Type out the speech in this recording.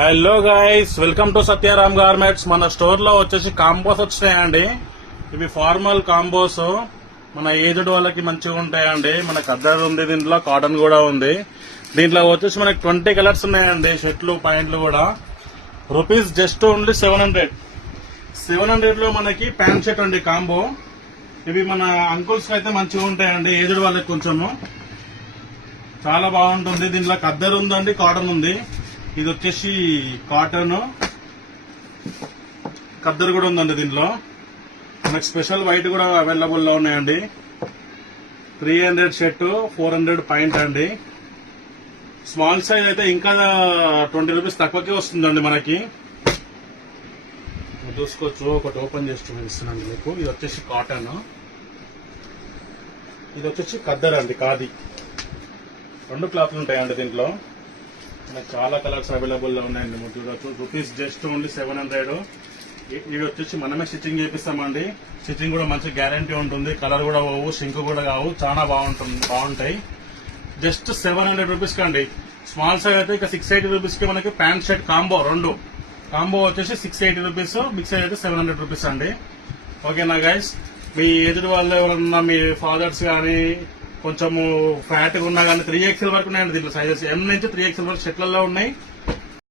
Hello guys, welcome to Satyaram garments. మన store లో వచ్చేసి కాంబోస్ వచ్చినాయండి. ఇవి ఫార్మల్ కాంబోస్, మన ఏజ్డ్ వాళ్ళకి మంచిగా ఉంటాయండి. మనకు అద్దర్ ఉంది, దీంట్లో కాటన్ కూడా ఉంది. దీంట్లో వచ్చేసి మనకి 20 కలర్స్ ఉన్నాయండి. షర్ట్లు ప్యాంట్లు కూడా. రూపీస్ జస్ట్ ఓన్లీ 700 లో మనకి ప్యాంట్ షర్ట్ అండి కాంబో. ఇవి మన అంకుల్స్ కి అయితే మంచిగా ఉంటాయండి, ఏజ్డ్ వాళ్ళకి కొంచెము చాలా బాగుంటుంది. దీంట్లో అద్దర్ ఉందండి, కాటన్ ఉంది. ఇది వచ్చేసి కాటన్, ఖద్దరు కూడా ఉందండి. దీంట్లో మనకి స్పెషల్ వైట్ కూడా అవైలబుల్ లో ఉన్నాయండి. 300 షర్ట్, 400 పాయింట్ అండి. స్మాల్ సైజ్ అయితే ఇంకా 20 రూపీస్ తక్కువకే వస్తుందండి మనకి. చూసుకోవచ్చు, ఒకటి ఓపెన్ చేసి చూపిస్తున్నాను మీకు. ఇది వచ్చేసి కాటన్, ఇది వచ్చేసి ఖద్దర్ అండి, ఖాదీ. 2 క్లాత్లు ఉంటాయండి దీంట్లో. మనకు చాలా కలర్స్ అవైలబుల్ లో ఉన్నాయండి. చూడవచ్చు, రూపీస్ జస్ట్ ఓన్లీ 700. ఇవి వచ్చేసి మనమే స్టిచ్చింగ్ చేపిస్తామండి. స్టిచ్చింగ్ కూడా మంచి గ్యారంటీ ఉంటుంది. కలర్ కూడా పోవు, షింక్ కూడా కావు, చాలా బాగుంటాయి. జస్ట్ 700 రూపీస్ కండి. స్మాల్ సైజ్ అయితే ఇక 680 రూపీస్ కి మనకి ప్యాంట్ షర్ట్ కాంబో కాంబో వచ్చేసి 680 రూపీస్, బిగ్ సైజ్ అయితే 700 రూపీస్ అండి. ఓకేనా గైస్, మీ ఎదుటి వాళ్ళు ఎవరన్నా మీ ఫాదర్స్ కానీ కొంచెము ఫ్యాట్ గా ఉన్నా కానీ 3XL వరకు ఉన్నాయండి దీంట్లో సైజెస్. M నుంచి 3XL వరకు షర్ట్లలో ఉన్నాయి.